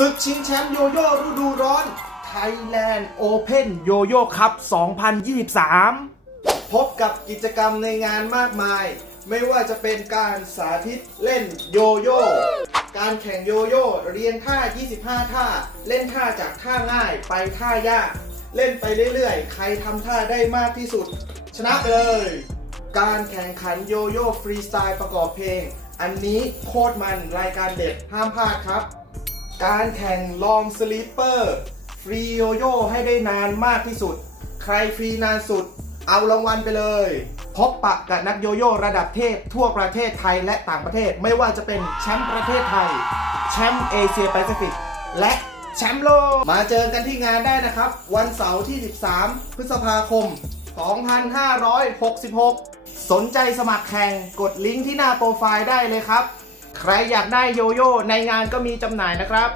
ศึกชิงแชมป์โยโย่ฤดูร้อน Thailand Open Yo-Yo Cup 2023 พบกับกิจกรรมในงานมากมาย ไม่ว่าจะเป็นการสาธิตเล่นโยโย่การแข่งโยโย่เรียงท่า 25 ท่า เล่นท่าจากท่าง่ายไปท่ายาก เล่นไปเรื่อยๆ ใครทำท่าได้มากที่สุด ชนะไปเลย การแข่งขันโยโย่ฟรีสไตล์ประกอบเพลง อันนี้โคตรมันรายการเด็ดห้ามพลาดครับ การแข่งลองสลีปเปอร์ฟรีโยโย่ให้ได้นานมากที่สุด ใครฟรีนานสุด เอารางวัลไปเลย พบปะกับนักโยโย่ระดับเทพทั่วประเทศไทยและต่างประเทศไม่ว่าจะเป็นแชมป์ประเทศไทย แชมป์เอเชียแปซิฟิก และแชมป์โลก มาเจอกันที่งานได้นะครับ วันเสาร์ที่ 13 พฤษภาคม 2566 สนใจสมัครแข่งกดลิงก์ที่หน้าโปรไฟล์ได้เลยครับ ใครอยากได้โยโย่ในงานก็มีจำหน่ายนะครับ